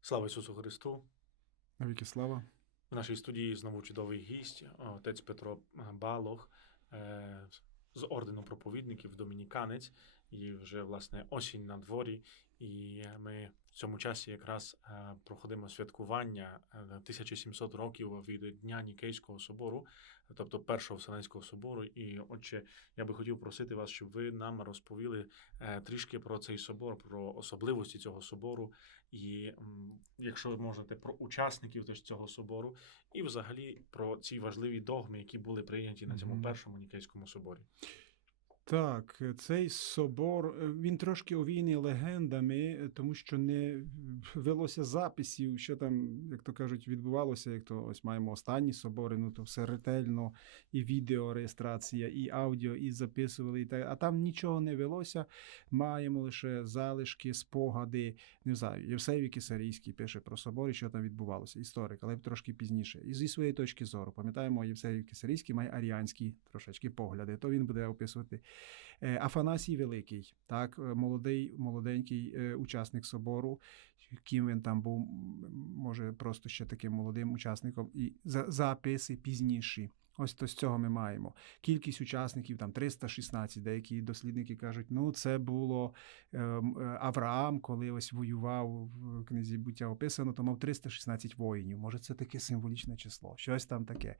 Слава Ісусу Христу! Навіки слава. В нашій студії знову чудовий гість, отець Петро Балох е, з ордену проповідників, домініканець, і вже власне осінь на дворі. І ми в цьому часі якраз е, проходимо святкування е, 1700 років від Дня Нікейського собору, тобто Першого Вселенського собору. І, отче, я би хотів просити вас, щоб ви нам розповіли е, трішки про цей собор, про особливості цього собору, і якщо можете, про учасників теж цього собору, і взагалі про ці важливі догми, які були прийняті на цьому першому Нікейському соборі. Так, цей собор е, він трошки овійний легендами, е, тому що не велося записів, що там, як то кажуть, відбувалося. Як то ось маємо останні собори, ну то все ретельно, і відеореєстрація, і аудіо, і записували. І так, а там нічого не велося. Маємо лише залишки, спогади. Не знаю, Євсевій Кисарійський пише про собор і що там відбувалося. Історик, але трошки пізніше. І зі своєї точки зору, пам'ятаємо, Євсевій Кисарійський має аріанські трошечки погляди. То він буде описувати. Е, Афанасій Великий, так, е, молодий, молоденький е, учасник собору, ким він там був, може, просто ще таким молодим учасником, і записи пізніші. Ось то з цього ми маємо. Кількість учасників там 316, деякі дослідники кажуть, ну це було ем, е, Авраам, коли ось воював в книзі буття описано, то мав 316 воїнів. Може, це таке символічне число, щось там таке.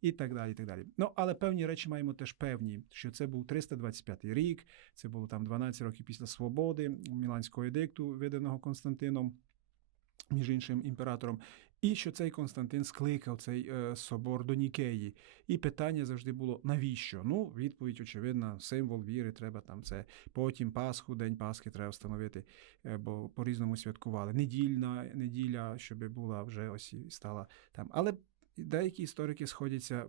І так далі. і так далі. Ну, але певні речі маємо теж певні, що це був 325 рік, це було там 12 років після свободи Міланського едикту, виданого Константином, між іншим імператором. І що цей Константин скликав цей е, собор до Нікеї. І питання завжди було: навіщо? Ну, відповідь очевидна, символ віри, треба там це. Потім Пасху, День Пасхи треба встановити, е, бо по-різному святкували. Недільна неділя, щоб була вже ось стала там. Але деякі історики сходяться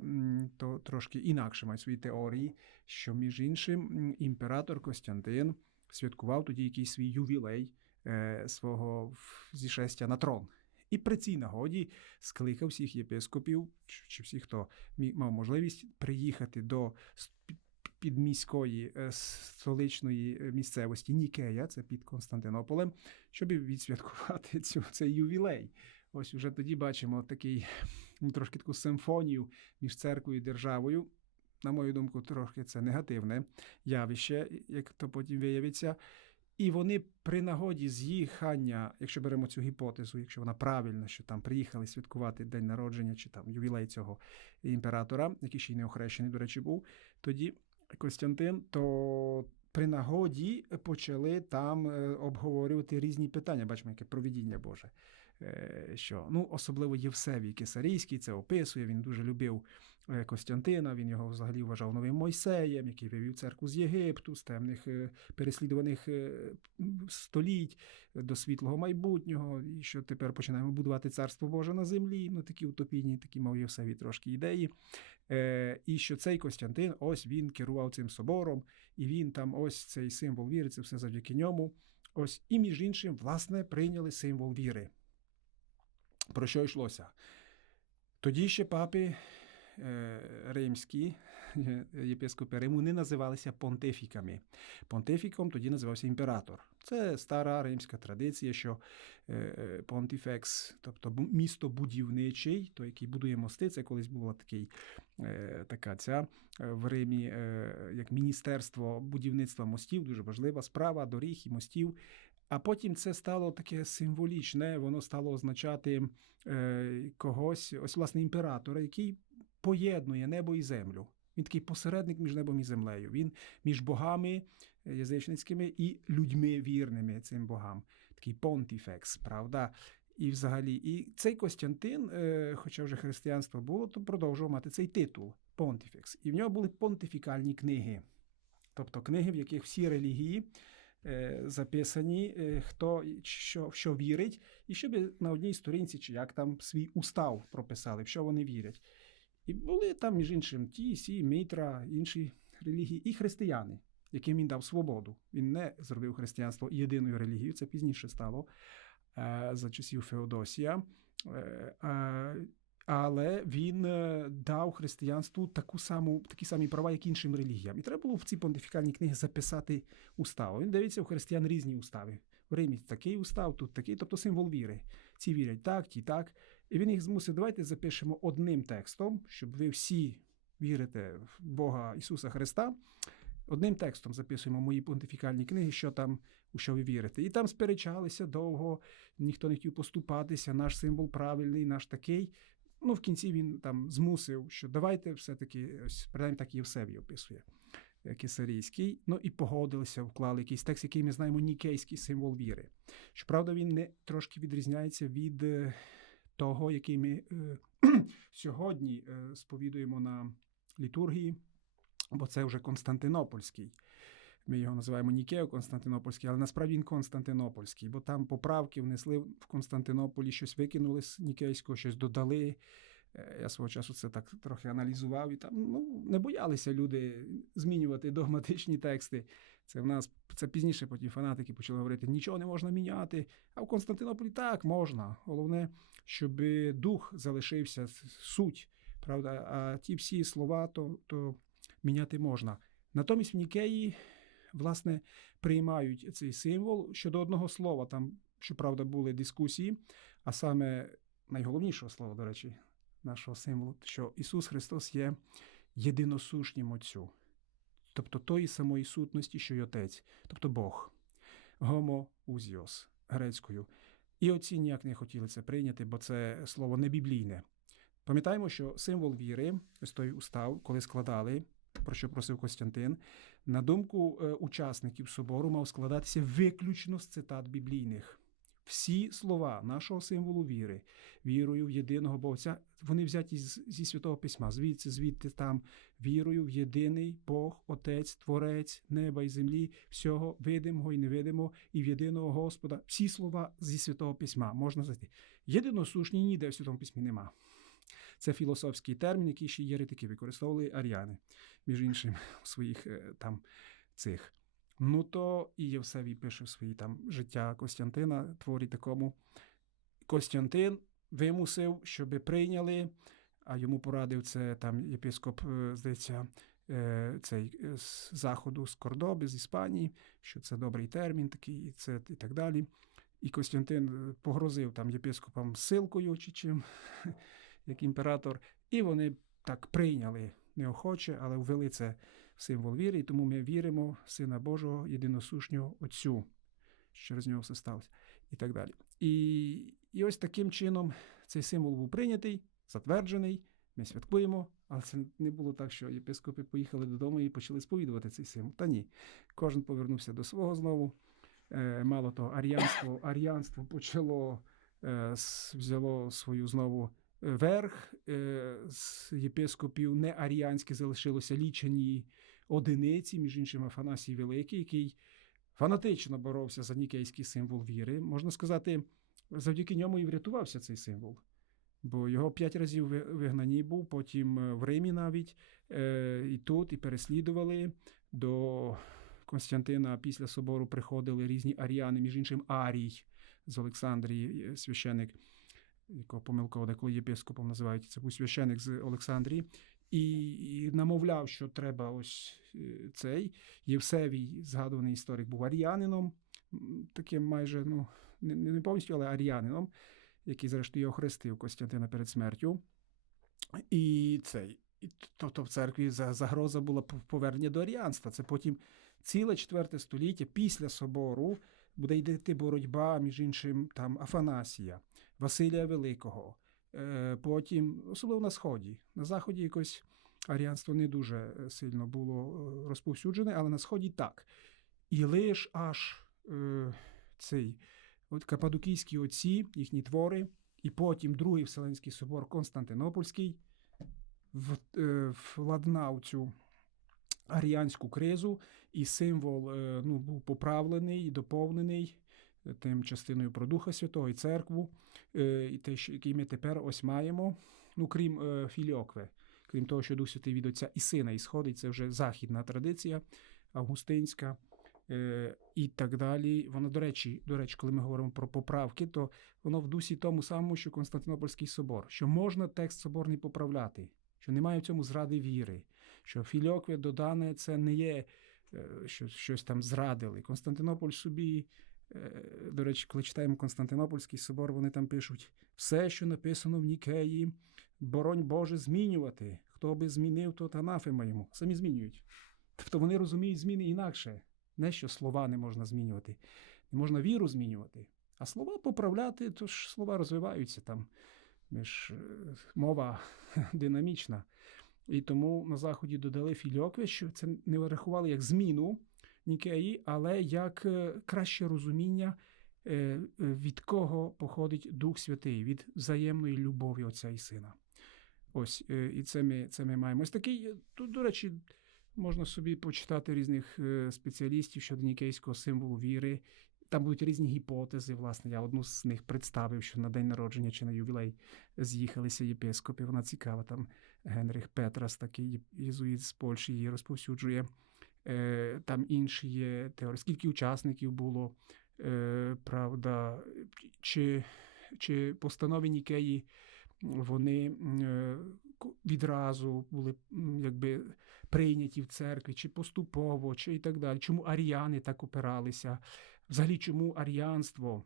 то трошки інакше мають свої теорії, що між іншим імператор Костянтин святкував тоді якийсь свій ювілей е, свого зішестя на трон. І при цій нагоді скликав всіх єпископів, чи всіх, хто мав можливість приїхати до підміської е, столичної е, місцевості Нікея, це під Константинополем, щоб відсвяткувати цю, цей ювілей. Ось уже тоді бачимо такий ну, трошки таку симфонію між церквою і державою. На мою думку, трохи це негативне явище, як то потім виявиться. І вони при нагоді з'їхання, якщо беремо цю гіпотезу, якщо вона правильна, що там приїхали святкувати день народження чи там ювілей цього імператора, який ще й не охрещений, до речі, був, тоді Костянтин, то при нагоді почали там е, обговорювати різні питання. Бачимо, яке провідіння Боже. Е, Що ну особливо Євсевій Кисарійський це описує. Він дуже любив е, Костянтина. Він його взагалі вважав новим Мойсеєм, який вивів церкву з Єгипту, з темних е, переслідуваних століть до світлого майбутнього, і що тепер починаємо будувати царство Боже на землі. Ну такі утопійні, такі мав Євсевій трошки ідеї. І що цей Костянтин, ось він керував цим собором, і він там, ось цей символ віри, це все завдяки ньому. Ось і між іншим, власне, прийняли символ віри. Про що йшлося? Тоді ще папи е, римські, е, єпископи Риму, не називалися понтифіками. Понтифіком тоді називався імператор. Це стара римська традиція, що е, понтифекс, тобто місто будівничий, той, який будує мости, це колись була такий, така ця в Римі, як міністерство будівництва мостів, дуже важлива справа, доріг і мостів. А потім це стало таке символічне, воно стало означати е, когось, ось власне імператора, який поєднує небо і землю. Він такий посередник між небом і землею. Він між богами е, язичницькими і людьми вірними цим богам. Такий понтіфекс, правда? І взагалі, і цей Костянтин, е, хоча вже християнство було, то продовжував мати цей титул понтіфекс. І в нього були понтифікальні книги, тобто книги, в яких всі релігії записані, е, хто що, що вірить, і щоб на одній сторінці, чи як там свій устав прописали, в що вони вірять. І були там, між іншим, ті, сі, Мітра, інші релігії, і християни, яким він дав свободу. Він не зробив християнство єдиною релігією, це пізніше стало е, за часів Феодосія. Але він е, дав християнству таку саму, такі самі права, як іншим релігіям. І треба було в ці понтифікальні книги записати уставу. Він дивиться, у християн різні устави. В Римі такий устав, тут такий, тобто символ віри. Ці вірять так, ті так. І він їх змусив, давайте запишемо одним текстом, щоб ви всі вірите в Бога Ісуса Христа. Одним текстом записуємо мої понтифікальні книги, що там, у що ви вірите. І там сперечалися довго, ніхто не хотів поступатися, наш символ правильний, наш такий. Ну, в кінці він там змусив, що давайте все-таки, ось, принаймні так Євсевій описує е, Кесарійський. Ну і погодилися, вклали якийсь текст, який ми знаємо, нікейський символ віри. Щоправда, він не трошки відрізняється від е, того, який ми е, сьогодні е, сповідуємо на літургії, бо це вже Константинопольський. Ми його називаємо Нікео Константинопольський, але насправді він Константинопольський, бо там поправки внесли в Константинополі, щось викинули з Нікейського, щось додали. Е, Я свого часу це так трохи аналізував, і там ну, не боялися люди змінювати догматичні тексти. Це в нас це пізніше потім фанатики почали говорити, нічого не можна міняти. А в Константинополі так можна. Головне, щоб дух залишився суть. Правда, а ті всі слова то, то міняти можна. Натомість в Нікеї, власне, приймають цей символ щодо одного слова. Там, щоправда, були дискусії, а саме найголовнішого слова, до речі, нашого символу, що Ісус Христос є єдиносушнім Отцю, тобто тої самої сутності, що й Отець, тобто Бог, гомоузіос грецькою. І отці ніяк не хотіли це прийняти, бо це слово не біблійне. Пам'ятаємо, що символ віри, ось той устав, коли складали, про що просив Костянтин, на думку е, учасників собору, мав складатися виключно з цитат біблійних. Всі слова нашого символу віри, вірою в єдиного Бога, вони взяті зі Святого Письма, звідси, звідти там, вірою в єдиний Бог, Отець, Творець, неба і землі, всього видимого і невидимого, і в єдиного Господа. Всі слова зі Святого Письма можна знайти. Єдиносушні ніде в Святому Письмі нема. Це філософський термін, який ще єретики використовували аріани, між іншим, у своїх е, там цих. Ну то і Євсевій пише в свої там життя Костянтина, творі такому. Костянтин вимусив, щоби прийняли, а йому порадив це там єпископ, е, здається, е, цей з заходу з Кордоби, з Іспанії, що це добрий термін, такий, і це і так далі. І Костянтин погрозив там єпископам силкою чи чим, як імператор, і вони так прийняли неохоче, але ввели це в символ віри, і тому ми віримо в Сина Божого, єдиносушнього Отцю, що через нього все сталося, і так далі. І, і ось таким чином цей символ був прийнятий, затверджений. Ми святкуємо, але це не було так, що єпископи поїхали додому і почали сповідувати цей символ. Та ні, кожен повернувся до свого знову. Е, мало того, аріанство, аріанство почало е, взяло свою знову верх. Е, з єпископів не аріанське залишилося лічені одиниці, між іншим Афанасій Великий, який фанатично боровся за нікейський символ віри. Можна сказати, завдяки ньому і врятувався цей символ. Бо його п'ять разів вигнані був, потім е, в Римі навіть, е, і тут, і переслідували. До Константина після собору приходили різні аріани, між іншим Арій з Олександрії, священик, якого помилково деколи єпископом називають. Це був священик з Олександрії. І, і намовляв, що треба ось е, цей Євсевій, згадуваний історик, був аріанином, таким майже, ну, не, не повністю, але аріанином, який, зрештою, його хрестив Костянтина перед смертю. І цей. І, тобто в церкві загроза була повернення до аріанства. Це потім ціле четверте століття після собору буде йти боротьба між іншим там Афанасія, Василія Великого. Е, Потім, особливо на Сході. На Заході якось аріанство не дуже е, сильно було е, розповсюджене, але на Сході так. І лиш аж цей от Кападокійські отці, їхні твори, і потім Другий Вселенський собор Константинопольський владнав цю аріанську кризу, і символ ну, був поправлений і доповнений тим частиною про Духа Святого і церкву, е, і те, який ми тепер ось маємо, ну крім е, філіокви, крім того, що Дух Святий від Отця і Сина ісходить, це вже західна традиція, августинська. е, і так далі. Воно, до речі, до речі, коли ми говоримо про поправки, то воно в дусі тому самому, що Константинопольський собор, що можна текст соборний поправляти, що немає в цьому зради віри, що фільокве додане це не є що щось там зрадили. Константинополь собі, до речі, коли читаємо Константинопольський собор, вони там пишуть все, що написано в Нікеї, боронь Боже змінювати. Хто би змінив, то анафема йому. Самі змінюють. Тобто вони розуміють зміни інакше. Не що слова не можна змінювати, не можна віру змінювати, а слова поправляти, то ж слова розвиваються там. Ж, е, мова динамічна. І тому на Заході додали фільокве, що це не рахували як зміну Нікеї, але як е, краще розуміння, е, е, від кого походить Дух Святий, від взаємної любові Отця і Сина. Ось, і це ми, це ми маємо. Ось такий, тут, до речі, можна собі почитати різних спеціалістів щодо нікейського символу віри. Там будуть різні гіпотези. Власне, я одну з них представив, що на день народження чи на ювілей з'їхалися єпископи. Вона цікава. Там Генрих Петрас, такий єзуїт з Польщі, її розповсюджує. Е, Там інші є теорії. Скільки учасників було, е, правда, чи, чи постанови Нікеї вони е, відразу були якби прийняті в церкві, чи поступово, чи і так далі. Чому аріяни так опиралися? Взагалі, чому аріанство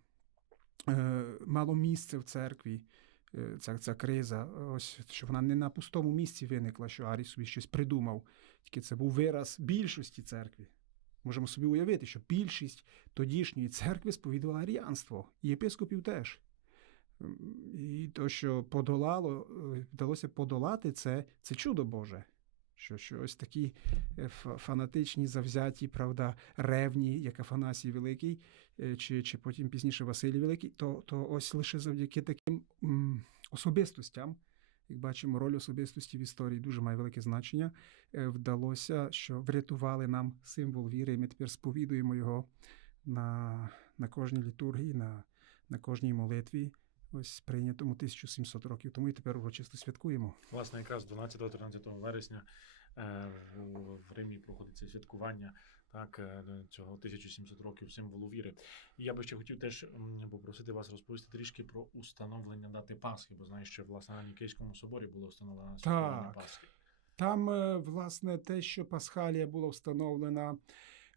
е, мало місце в церкві? Ця, ця криза, ось що вона не на пустому місці виникла, що Арій собі щось придумав. Тільки це був вираз більшості церкви. Можемо собі уявити, що більшість тодішньої церкви сповідувала аріанство, і єпископів теж. І то, що подолало, е, вдалося подолати це, це чудо Боже. Що, що ось такі е, фанатичні, завзяті, правда, ревні, як Афанасій Великий, е, чи, чи потім пізніше Василій Великий, то, то ось лише завдяки таким особистостям, як бачимо, роль особистості в історії дуже має велике значення. е, Вдалося, що врятували нам символ віри, і ми тепер сповідуємо його на, на кожній літургії, на, на кожній молитві. Ось прийнятому 1700 років тому і тепер урочисто святкуємо. Власне, якраз 12-13 вересня е, в, Римі проходить це святкування так, е, цього 1700 років символу віри. І я би ще хотів теж попросити вас розповісти трішки про установлення дати Пасхи, бо знаю, що власне на Нікейському соборі було встановлено Так. Пасхи. Там, е, власне, те, що Пасхалія була встановлена,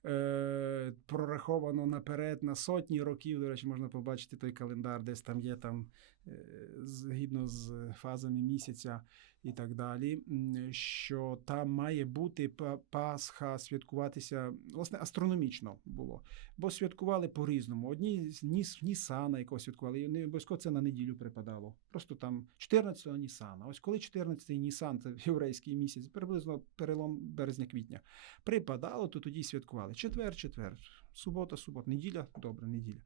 е, прораховано наперед на сотні років. До речі, можна побачити той календар, десь там є там згідно з фазами місяця і так далі. Що там має бути Пасха святкуватися, власне, астрономічно було. Бо святкували по-різному. Одні Ніс, Нісана якого святкували, і не обов'язково це на неділю припадало. Просто там 14-го Нісана. Ось коли 14-й Нісан, це єврейський місяць, приблизно перелом березня-квітня, припадало, то тоді святкували. Четвер, четвер, субота, субота, неділя, добре, неділя.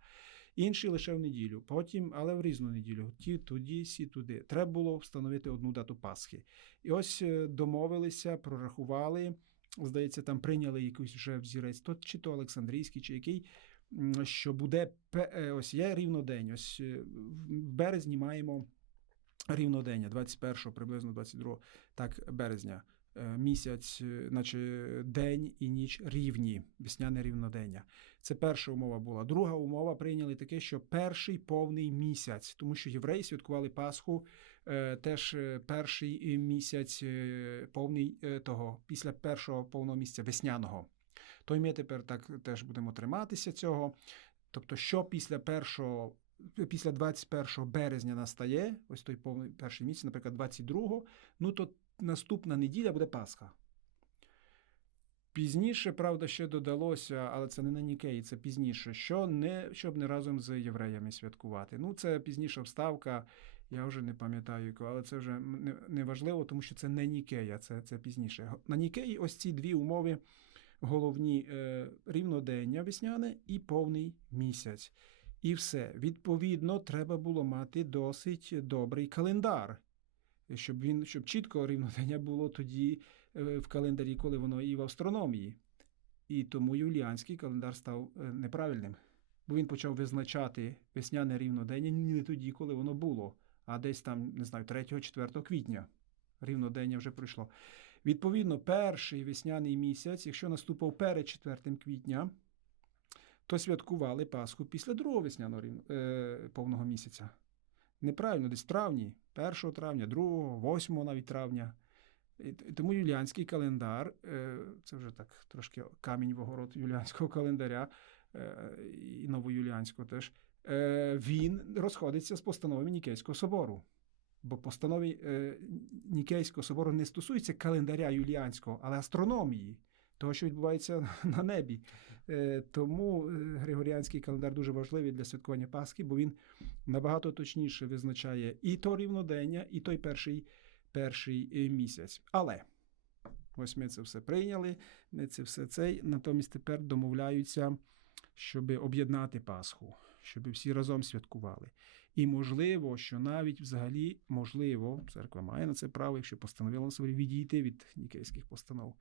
Інші лише в неділю, потім, але в різну неділю. Ті туди, сі туди. Треба було встановити одну дату Пасхи. І ось е, домовилися, прорахували. Здається, там прийняли якийсь вже взірець, то чи то Олександрійський, чи який, що буде е, ось є рівнодень. Ось е, в березні маємо рівнодення, 21 приблизно 22 так, березня. Е, Місяць, е, наче день і ніч рівні, весняне рівнодення. Це перша умова була. Друга умова прийняли таке, що перший повний місяць, тому що євреї святкували Пасху е, теж перший місяць повний того, після першого повного місяця весняного. То й ми тепер так теж будемо триматися цього. Тобто, що після першого, після 21 березня настає, ось той повний перший місяць, наприклад, 22, ну то наступна неділя буде Пасха. Пізніше, правда, ще додалося, але це не на Нікеї, це пізніше, що не, щоб не разом з євреями святкувати. Ну, це пізніша вставка, я вже не пам'ятаю, але це вже не важливо, тому що це не Нікея, це, це пізніше. На Нікеї ось ці дві умови головні е, рівнодення весняне і повний місяць. І все. Відповідно, треба було мати досить добрий календар, щоб він щоб чітко рівнодення було тоді е, в календарі, коли воно і в астрономії. І тому юліанський календар став е, неправильним, бо він почав визначати весняне рівнодення не тоді, коли воно було, а десь там, не знаю, 3-4 квітня. Рівнодення вже пройшло. Відповідно, перший весняний місяць, якщо наступав перед 4 квітня, то святкували Пасху після другого весняного рівно- е, повного місяця. Неправильно, десь в травні, 1 травня, 2, 8 навіть травня. І тому юліанський календар, е, це вже так трошки камінь в огород юліанського календаря е, і новоюліанського теж, е, він розходиться з постановами Нікейського собору. Бо постанови Нікейського собору не стосуються календаря юліанського, але астрономії, того, що відбувається на небі. Е, Тому е, Григоріанський календар дуже важливий для святкування Пасхи, бо він набагато точніше визначає і то рівнодення, і той перший, перший е, місяць. Але ось ми це все прийняли, ми це все цей. Натомість тепер домовляються, щоб об'єднати Пасху, щоб всі разом святкували. І можливо, що навіть взагалі можливо, церква має на це право, якщо постановила на собі відійти від нікейських постанов,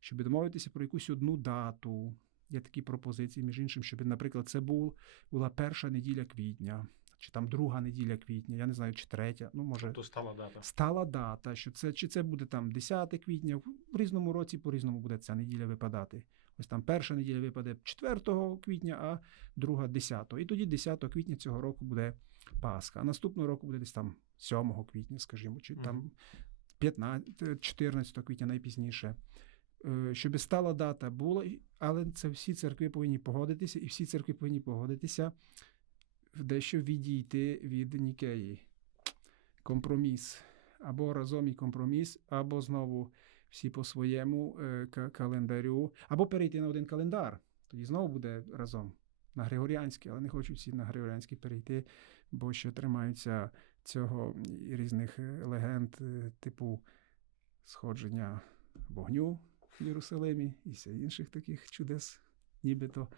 щоб домовитися про якусь одну дату. Є такі пропозиції, між іншим, щоб, наприклад, це був, була перша неділя квітня, чи там друга неділя квітня, я не знаю, чи третя, ну може То стала дата. стала дата, що це чи це буде там 10 квітня, в різному році по-різному буде ця неділя випадати. Ось там перша неділя випаде 4 квітня, а друга 10. І тоді 10 квітня цього року буде Пасха. А наступного року буде десь там 7 квітня, скажімо, чи там 15, 14 квітня найпізніше. Е, Щоб стала дата була, але це всі церкви повинні погодитися, і всі церкви повинні погодитися в дещо відійти від Нікеї. Компроміс. Або разом і компроміс, або знову всі по своєму е, ка- календарю, або перейти на один календар. Тоді знову буде разом на Григоріанський, але не хочуть всі на Григоріанський перейти, бо ще тримаються цього і різних е, легенд, е, типу сходження вогню в Єрусалимі і інших таких чудес, нібито,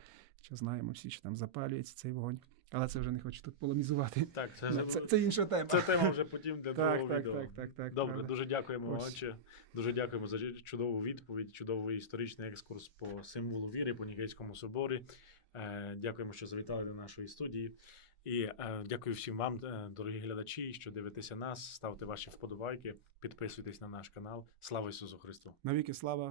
що знаємо всі, що там запалюється цей вогонь. Але це вже не хочу тут полемізувати. Так, це, Це, це, це інша тема. це тема вже потім для так, другого так, відео. так, так, так. Добре, правда. дуже дякуємо, Ось. отче. Дуже дякуємо за чудову відповідь, чудовий історичний екскурс по символу віри по Нігейському соборі. Е, Дякуємо, що завітали до нашої студії. І е, дякую всім вам, е, дорогі глядачі, що дивитеся нас. Ставте ваші вподобайки, підписуйтесь на наш канал. Слава Ісусу Христу! Навіки слава.